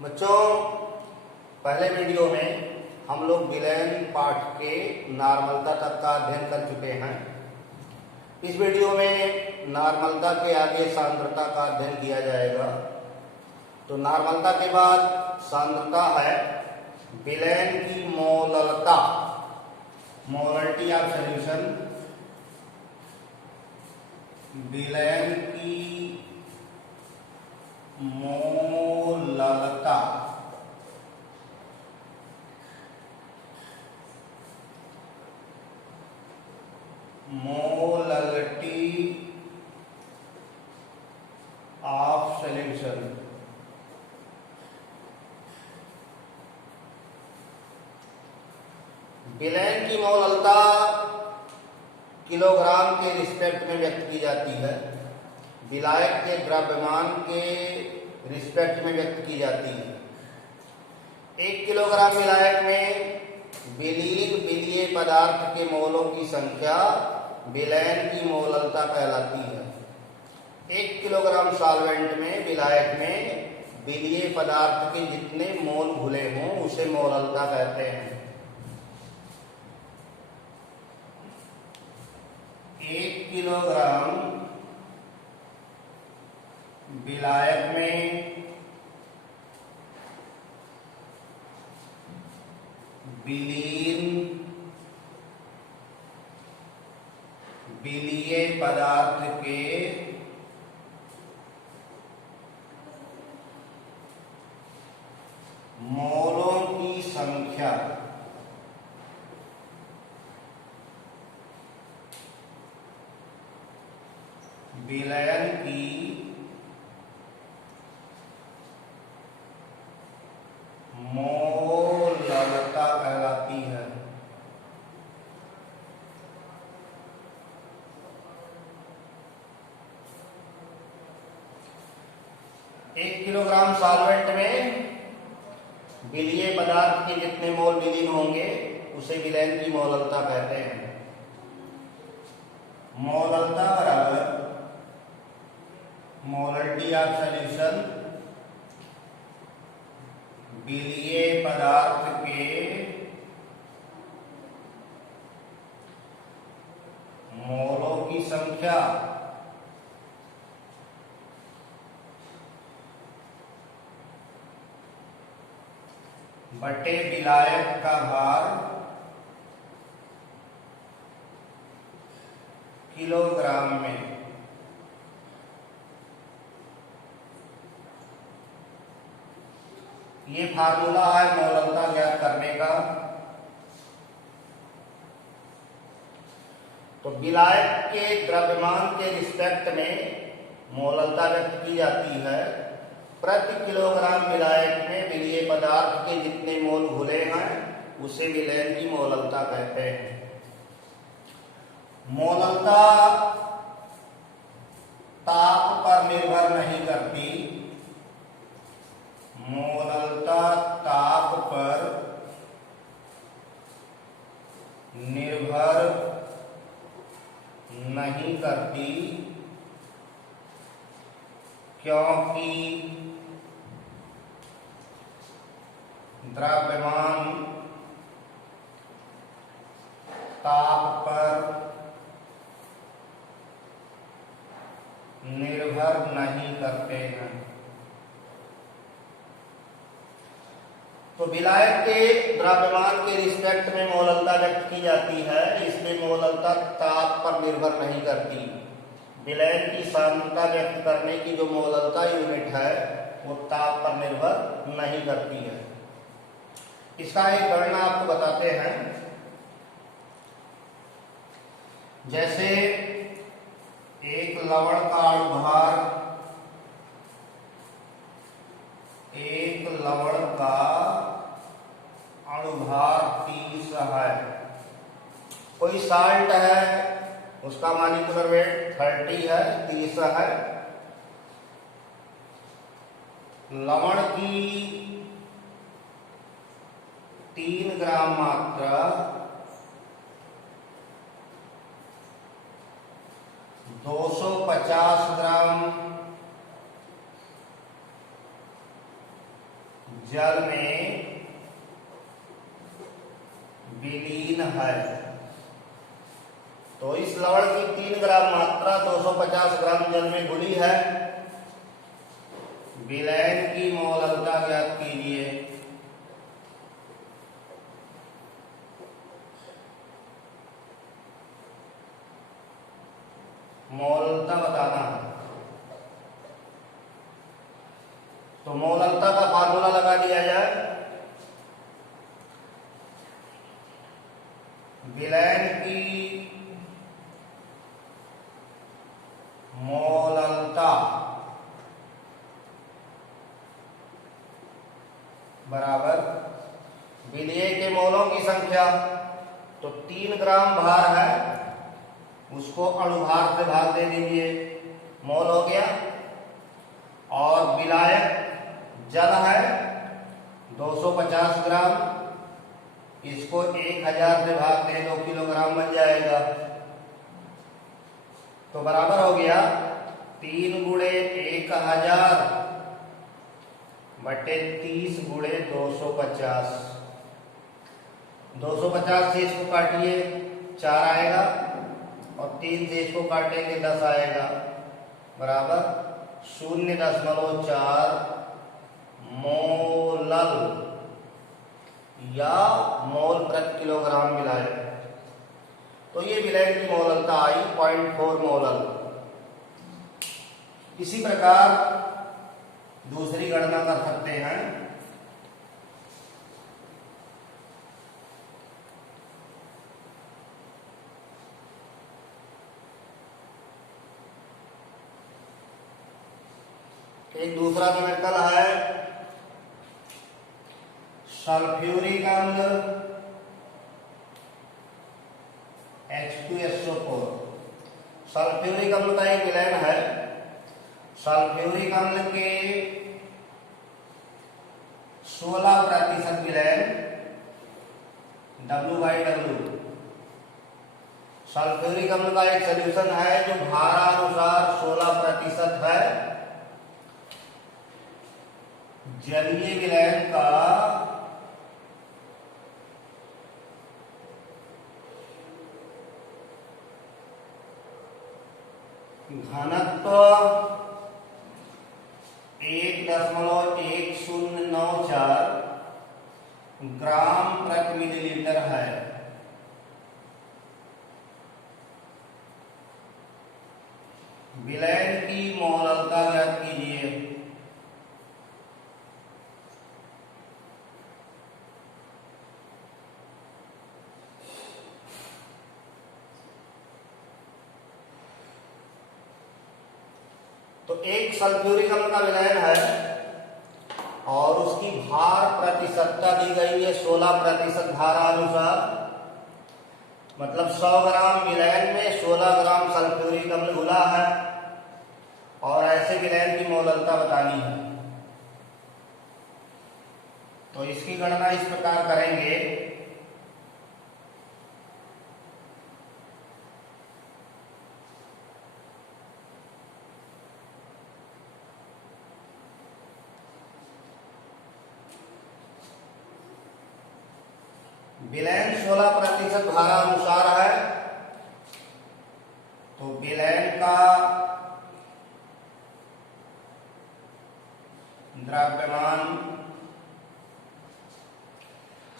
बच्चों, पहले वीडियो में हम लोग विलयन पाठ के नॉर्मलता तक का अध्ययन कर चुके हैं। इस वीडियो में नॉर्मलता के आगे सांद्रता का अध्ययन किया जाएगा। तो नॉर्मलता के बाद सांद्रता है विलयन की मोललता, मोलरिटी ऑफ सॉल्यूशन, विलयन की मोललता। Molality of solution. विलयन की मोललता किलोग्राम के रिस्पेक्ट में व्यक्त की जाती है, विलायक के द्रव्यमान के रिस्पेक्ट में व्यक्त की जाती है। 1 किलोग्राम विलायक में विलीन विलीय पदार्थ के मोलों की संख्या विलयन की मोललता कहलाती है। 1 किलोग्राम सॉल्वेंट में, विलायक में विलीय पदार्थ के जितने मोल घुले हों उसे मोललता कहते हैं। 1 किलोग्राम विलायक में विलीन विलीय पदार्थ के मोलों की संख्या विलयन की मोललता कहलाती है। एक किलोग्राम सॉल्वेंट में विलीय पदार्थ के जितने मोल विलीन होंगे उसे विलयन की मोललता कहते हैं। मोललता बराबर मोलरिटी ऑफ सॉल्यूशन, विलीय पदार्थ के मोलों की संख्या बटे विलायक का भार किलोग्राम में। ये फार्मूला है मोललता ज्ञात करने का। तो विलायक के द्रव्यमान के रिस्पेक्ट में मोललता व्यक्त की जाती है। प्रति किलोग्राम विलायक में विलीय पदार्थ के जितने मोल घुले हैं उसे विलयन की मोललता कहते हैं। मोललता ताप पर निर्भर नहीं करती। मोललता ताप पर निर्भर नहीं करती, क्योंकि द्रव्यमान ताप पर निर्भर नहीं करते हैं। तो विलायक के द्रव्यमान के रिस्पेक्ट में मोललता व्यक्त की जाती है, इसमें मोललता ताप पर निर्भर नहीं करती। विलयन की सांद्रता व्यक्त करने की जो मोललता यूनिट है वो ताप पर निर्भर नहीं करती है। इसका एक गणना आपको बताते हैं। जैसे एक लवण का अणुभार, एक लवण का अणुभार 30 है। कोई साल्ट है, उसका मॉलिक्यूलर वेट 30 है, 30 है। लवण की 3 ग्राम मात्रा 250 ग्राम जल में विलीन है। तो इस लवण की 3 ग्राम मात्रा 250 ग्राम जल में घुली है। विलयन की मौललता ज्ञात कीजिए। मौललता बताना है। तो मौललता का फार्मूला लगा दिया जाए। विलयन की मौललता बराबर विलय के मोलों की संख्या। तो 3 ग्राम भार है, उसको अणुभार से भाग दे दीजिए, मोल हो गया। और विलायक जल है 250 ग्राम, इसको 1000 से भाग दे 2 किलोग्राम बन जाएगा। तो बराबर हो गया 3 गुणे 1000 बटे 30 गुणे 250। 250 से इसको काटिए 4 आएगा, और 3 से इसको काटेंगे 10 आएगा, बराबर 0.4 मोलल या मोल प्रति किलोग्राम विलायक। तो ये विलयन की मौललता आई 0.4 मोलल। इसी प्रकार दूसरी गणना कर सकते हैं। एक दूसरा केमिकल है सल्फ्यूरिक अम्ल H2SO4। सल्फ्यूरिक अम्ल का एक विलयन है। सल्फ्यूरिक अम्ल के 16% विलयन W/W। सल्फ्यूरिक अम्ल का एक सॉल्यूशन है जो भारानुसार 16% है। जलीय विलयन का घनत्व 1.1094 ग्राम प्रति मिलीलीटर है। विलयन की मौललता ज्ञात कीजिए। तो एक सल्फ्यूरिक अम्ल का विलयन है और उसकी भार प्रतिशतता दी गई है 16% भारानुसार। मतलब 100 ग्राम विलयन में 16 ग्राम सल्फ्यूरिक अम्ल घुला है, और ऐसे विलयन की मौललता बतानी है। तो इसकी गणना इस प्रकार करेंगे। विलयन 16% भारानुसार है, तो विलयन का द्रव्यमान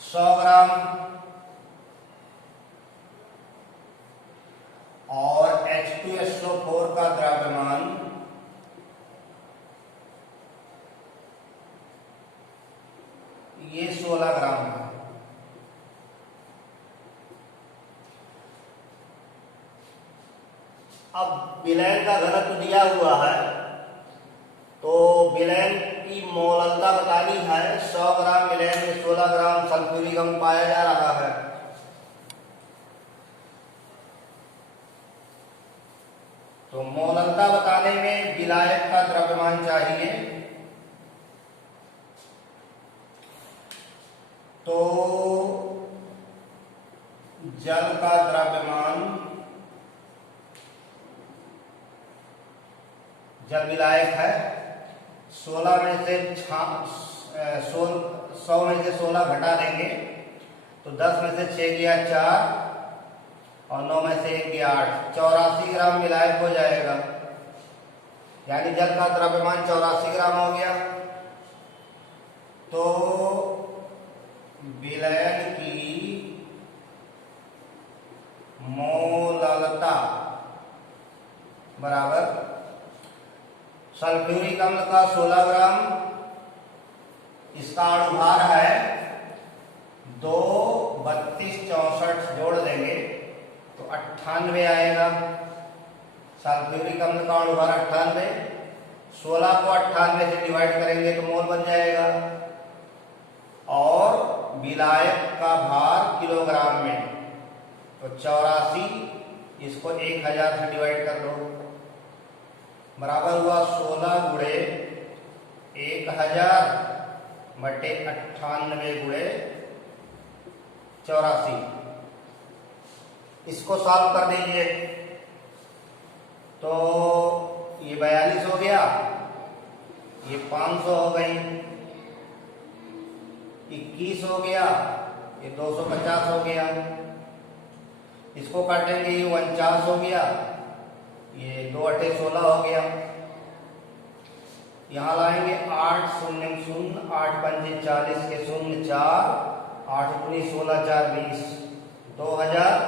100 ग्राम और H2SO4 का द्रव्यमान ये 16 ग्राम है। अब विलयन का घनत्व दिया हुआ है, तो विलयन की मौललता बतानी है। 100 ग्राम विलयन में 16 ग्राम सल्फ्यूरिक अम्ल पाया जा रहा है। तो मौललता बताने में विलायक का द्रव्यमान चाहिए। तो जल का द्रव्यमान, जल विलायक है, 16 में से 100 में से 16 घटा देंगे तो 10 में से 6 गया 4 और 9 में से 1 गया 8, 84 ग्राम विलायक हो जाएगा। यानी जल का द्रव्यमान 84 ग्राम हो गया। तो विलयन की मोललता बराबर सल्फ्यूरिक अम्ल का 16 ग्राम, इसका अणुभार है 2, 32, 64 जोड़ देंगे तो 98 आएगा। सल्फ्यूरिक अम्ल का अणुभार 98, 16 को 98 से डिवाइड करेंगे तो मोल बन जाएगा। और विलायक का भार किलोग्राम में, तो 84, इसको 1000 से डिवाइड कर दो, बराबर हुआ 16 गुणे 1000 बटे 98 गुणे 84। इसको सॉल्व कर दीजिए तो ये 42 हो गया, ये 500 हो गई, 21 हो गया, ये 250 हो गया। इसको काटेंगे ये 49 हो गया, ये 2 8 16 हो गया। यहाँ लाएंगे 8 0 0, 8 5 40 के 0 4, 8 2 16 4 20, 2000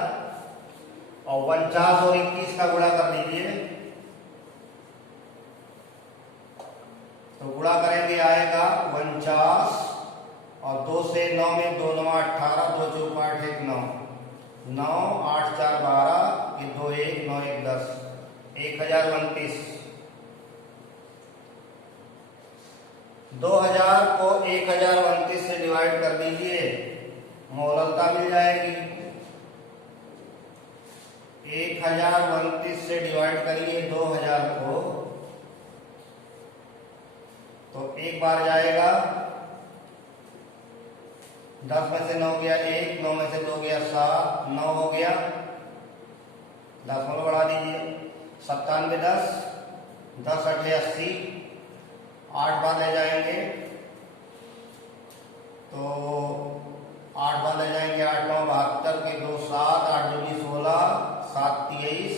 और 49 और 21 का गुणा कर दीजिए तो गुणा करेंगे आएगा 49 और 2 से 9 में 2 9 18, 2 4 8 1 9, 9 8 4 12, ये 2 1 9 1 10, 1029। 2000 को 1029 से डिवाइड कर दीजिए, मोललता मिल जाएगी। 1029 से डिवाइड करिए 2000 को तो एक बार जाएगा, 10 में से 9 गया 1, 9 में से 2 गया 7, 9 हो गया, 10 में बढ़ा दीजिए, 97 10, 10 8 80, 8 बार ले जाएंगे तो 8 बार ले जाएंगे, 8 9 72 के 2 7, 8 2 16, 7 23,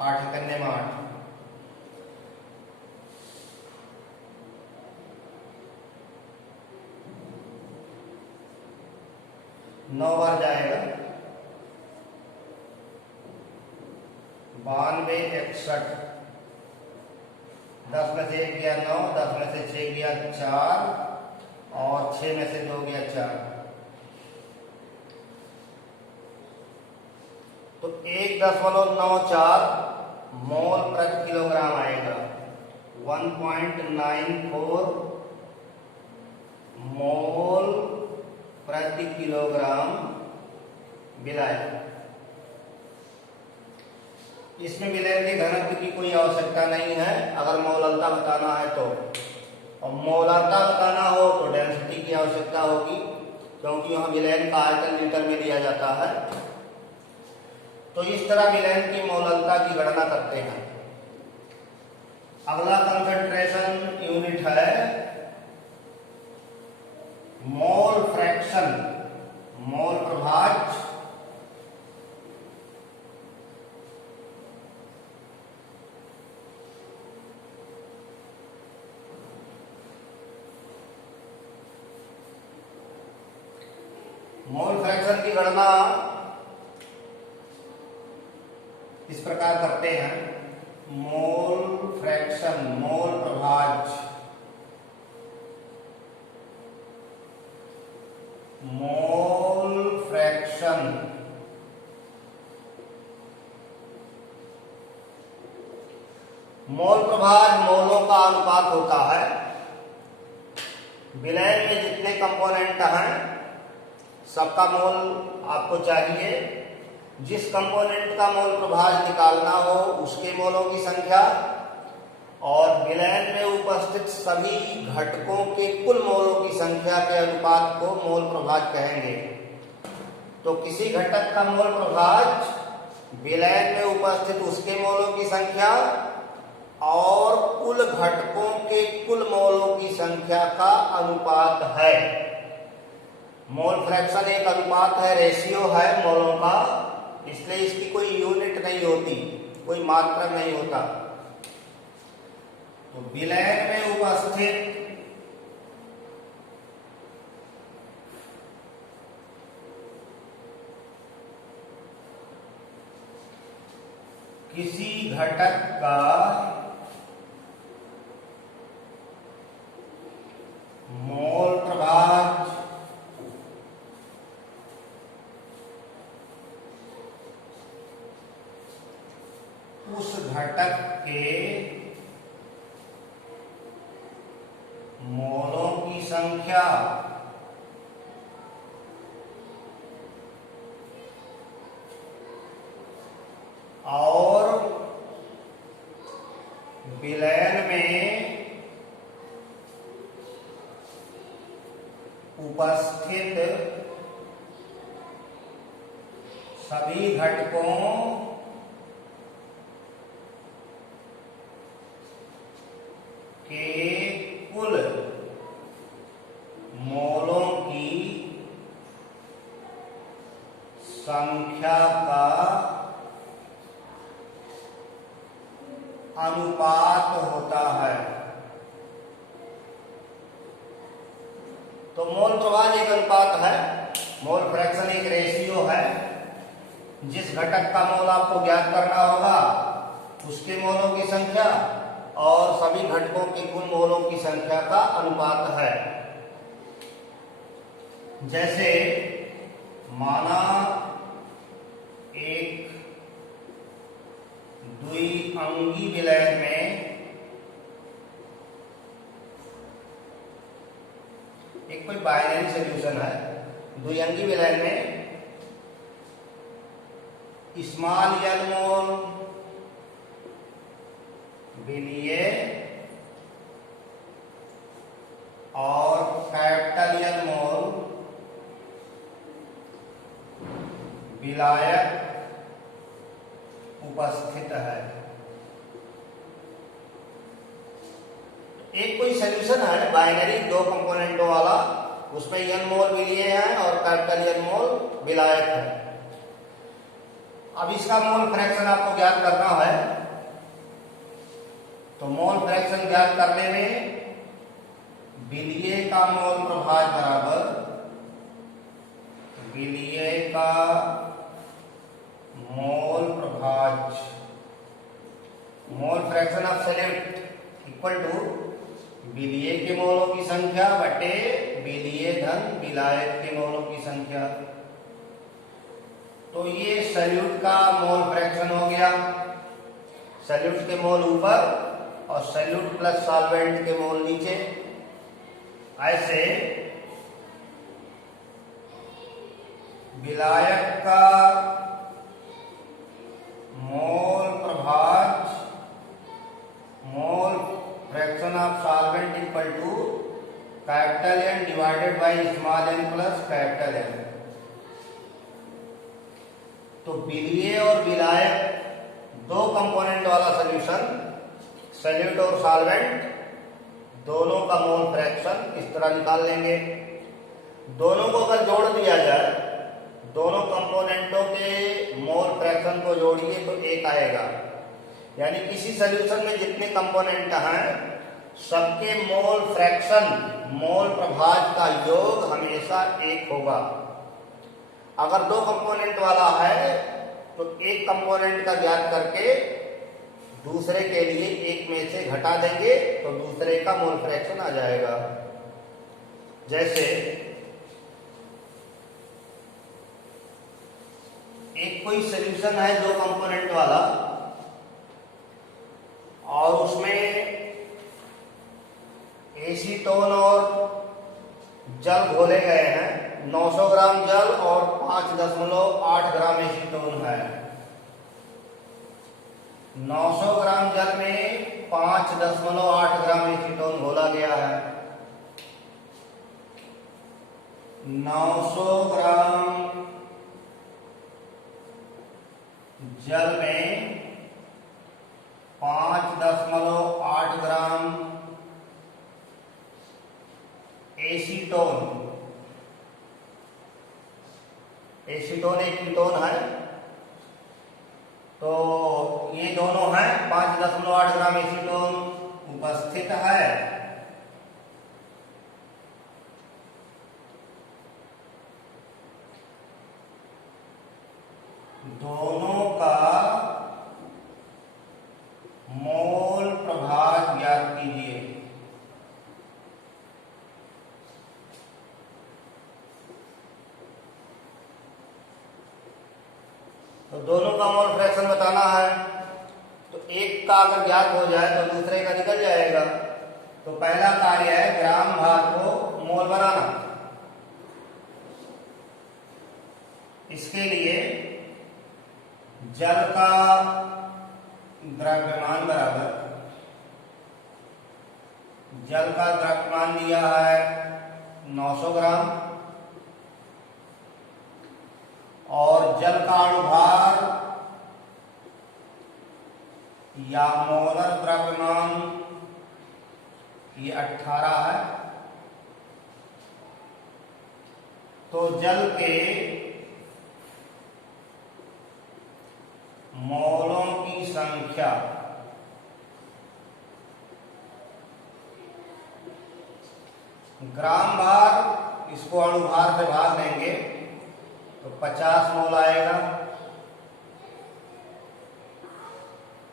8 इकन्ने में 8, 9 बार जाएगा, 92 61, 10 में से 1 गया 9, 10 में से 6 गया 4 और 6 में से 2 गया 4, तो 1.94 मोल प्रति किलोग्राम आएगा। 1.94 मोल प्रति किलोग्राम विलायक। इसमें विलयन के घनत्व की कोई आवश्यकता नहीं है अगर मोललता बताना है तो, और मोललता बताना हो तो डेंसिटी की आवश्यकता होगी, क्योंकि यहाँ विलयन का आयतन लीटर में दिया जाता है। तो इस तरह विलयन की मोललता की गणना करते हैं। अगला कंसंट्रेशन यूनिट है मोल फ्रैक्शन, मोल प्रभाज्य। मोल फ्रैक्शन की गणना इस प्रकार करते हैं, मोल फ्रैक्शन, मोल प्रभाज्य, मोल फ्रैक्शन मोल प्रभाज्य मोलों का अनुपात होता है। विलयन में जितने कंपोनेंट हैं सबका मोल आपको चाहिए। जिस कंपोनेंट का मोल प्रभाज्य निकालना हो उसके मोलों की संख्या और विलयन में उपस्थित सभी घटकों के कुल मोलों की संख्या के अनुपात को मोल प्रभाज्य कहेंगे। तो किसी घटक का मोल प्रभाज्य विलयन में उपस्थित उसके मोलों की संख्या और कुल घटकों के कुल मोलों की संख्या संख्या का अनुपात है। मोल फ्रैक्शन एक अनुपात है, रेशियो है मोलों का, इसलिए इसकी कोई यूनिट नहीं होती, कोई मात्रक नहीं होता। तो विलयन में उपस्थित किसी घटक का मोल प्रभाज उस घटक के मोलों की संख्या और विलयन में उपस्थित सभी घटकों के कुल मोलों की संख्या का अनुपात होता है। तो मोल प्रभाज एक अनुपात है, मोल फ्रैक्शन एक रेशियो है। जिस घटक का मोल आपको ज्ञात करना होगा उसके मोलों की संख्या और सभी घटकों के कुल मोलों की संख्या का अनुपात है। जैसे माना एक द्विअंगी विलयन में एक कोई बाइनरी सॉल्यूशन है। द्विअंगी विलयन में स्मॉल एल मोल विलीय और कैपिटल एल मोल विलायक उपस्थित है। एक कोई सॉल्यूशन है बाइनरी दो कंपोनेंटों वाला, उसमें एन मोल विलीय है और कैपिटल एन मोल विलायक है। अब इसका मोल फ्रैक्शन आपको ज्ञात करना है। तो मोल फ्रैक्शन ज्ञात करने में विलीय का मोल प्रभाज बराबर विलीय का मोल प्रभाज, mole fraction of solute equal to विलीय के मोलों की संख्या बटे विलीय धन विलायक के मोलों की संख्या। तो ये सॉल्यूट का मोल फ्रैक्शन हो गया। सॉल्यूट के मोल ऊपर और सॉल्यूट प्लस सॉल्वेंट के मोल नीचे। ऐसे विलायक का मोल प्रभाज mole fraction of solvent equal to capital N divided by small n plus capital N. तो विलीय और विलायक दो कंपोनेंट वाला सॉल्यूशन, सॉल्यूट और सॉल्वेंट दोनों का मोल फ्रैक्शन इस तरह निकाल लेंगे। दोनों को अगर जोड़ दिया जाए, दोनों कंपोनेंटों के मोल फ्रैक्शन को जोड़िए तो एक आएगा। यानी किसी सॉल्यूशन में जितने कंपोनेंट हैं सबके मोल फ्रैक्शन मोल प्रभाज का योग हमेशा एक होगा। अगर दो कंपोनेंट वाला है तो एक कंपोनेंट का ज्ञात करके दूसरे के लिए एक में से घटा देंगे तो दूसरे का मोल फ्रैक्शन आ जाएगा। जैसे एक कोई सॉल्यूशन है दो कंपोनेंट वाला और उसमें एसीटोन और जल घोले गए हैं। 900 ग्राम जल और 5.8 ग्राम एसीटोन है। 900 ग्राम जल में 5.8 ग्राम एसीटोन घोला गया है। 900 ग्राम जल में 5.8 ग्राम एसीटोन एक कीटोन है, तो ये दोनों हैं 5.8 ग्राम एसीटोन उपस्थित है। दोनों का मोल प्रभाव ज्ञात कीजिए। तो दोनों का मोल फ्रैक्शन बताना है, तो एक का अगर ज्ञात हो जाए तो दूसरे का निकल जाएगा। तो पहला कार्य है ग्राम भार को मोल बनाना। इसके लिए जल का द्रव्यमान बराबर, जल का द्रव्यमान दिया है 900 ग्राम और जल का अणुभार या मोलर द्रव्यमान ये 18 है। तो जल के मोलों की संख्या ग्राम भार, इसको अणुभार से भाग देंगे तो 50 मोल आएगा।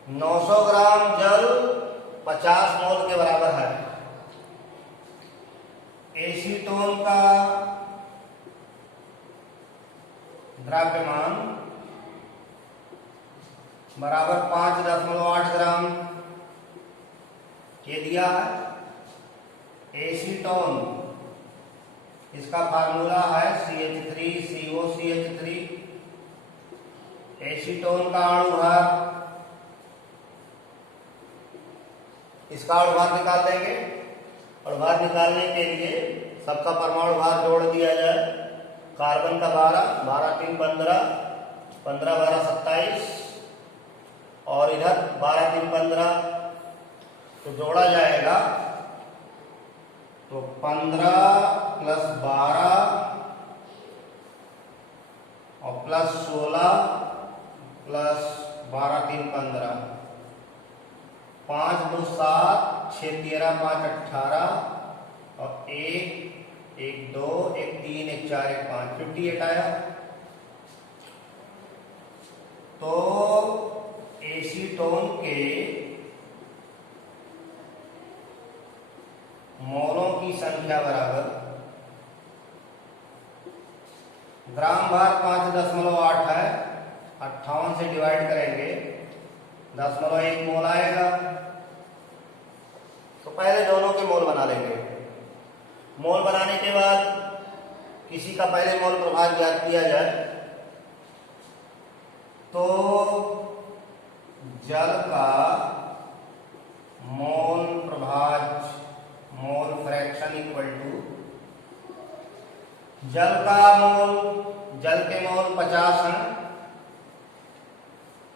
900 ग्राम जल 50 मोल के बराबर है। एसीटोन का द्रव्यमान बराबर 5.8 ग्राम ये दिया है। एसीटोन इसका फार्मूला है CH3COCH3। एसीटोन का अणुभार, इसका अणुभार निकाल देंगे। अणुभार निकालने के लिए सबका परमाणु भार जोड़ दिया जाए। कार्बन का 12, 12 3 15, 15 12 27 और इधर 12 3 15, तो जोड़ा जाएगा तो 15 प्लस 12 और प्लस 16 प्लस 12 3 15, 5 2 7, 6 13, 5 18 और 1 1 2 1 3 1 4 1 5, 58 आया। तो एसीटोन के मोलों की संख्या बराबर ग्राम भार 5.8 है, 58 से डिवाइड करेंगे 0.1 मोल आएगा। तो पहले दोनों के मोल बना लेंगे। मोल बनाने के बाद किसी का पहले मोल प्रभाव ज्ञात किया जाए तो जल का मोल प्रभाव, मोल फ्रैक्शन इक्वल टू जल का मोल, जल के मोल 50 हैं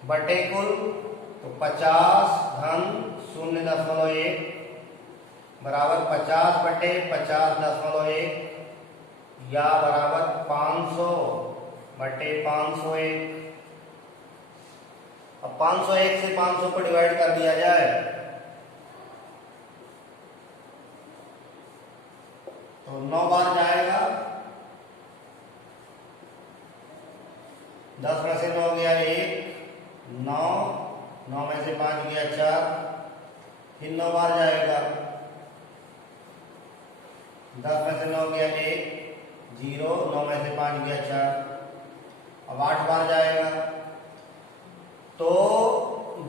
बटे कुल, तो 50 धन 0.1 बराबर 50 बटे 50.1 या बराबर 500 बटे 501। अब 501 से 500 को डिवाइड कर दिया जाए तो 9 बार जाएगा। 10 में से 9 गया 1, 9, 9 में से 5 गया 4, फिर 9 बार जाएगा। 10 में से 9 गया 1, 0, 9 में से 5 गया 4, अब 8 बार जाएगा। तो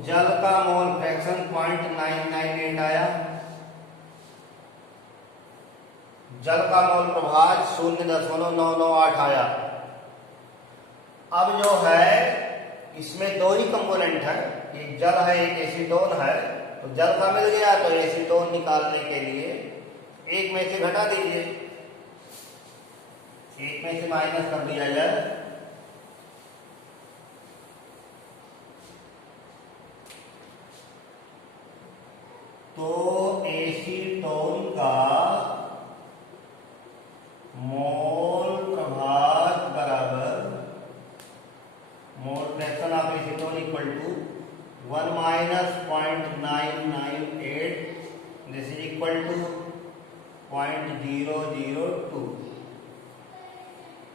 जल का मोल फ्रैक्शन 0.998 आया। जल का मोल प्रभाव 0.998 आया। अब जो है इसमें दो ही कंपोनेंट है, एक जल है एक एसीटोन है। तो जल का मिल गया तो एसीटोन निकालने के लिए एक में से घटा दीजिए, एक में से माइनस कर दिया जाए। तो एसीटोन का मोल प्रभाव बराबर mole fraction of acetone equal to 1 minus 0.998, this is equal to 0.002।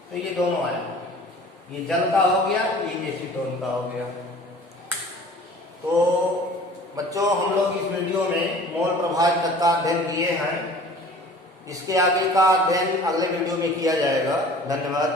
तो ये दोनों आया, ये जल का हो गया, ये एसीटोन का हो गया। तो बच्चों हम लोग इस वीडियो में मोल प्रभाव तक का अध्ययन किए हैं। इसके आगे का अध्ययन अगले वीडियो में किया जाएगा। धन्यवाद।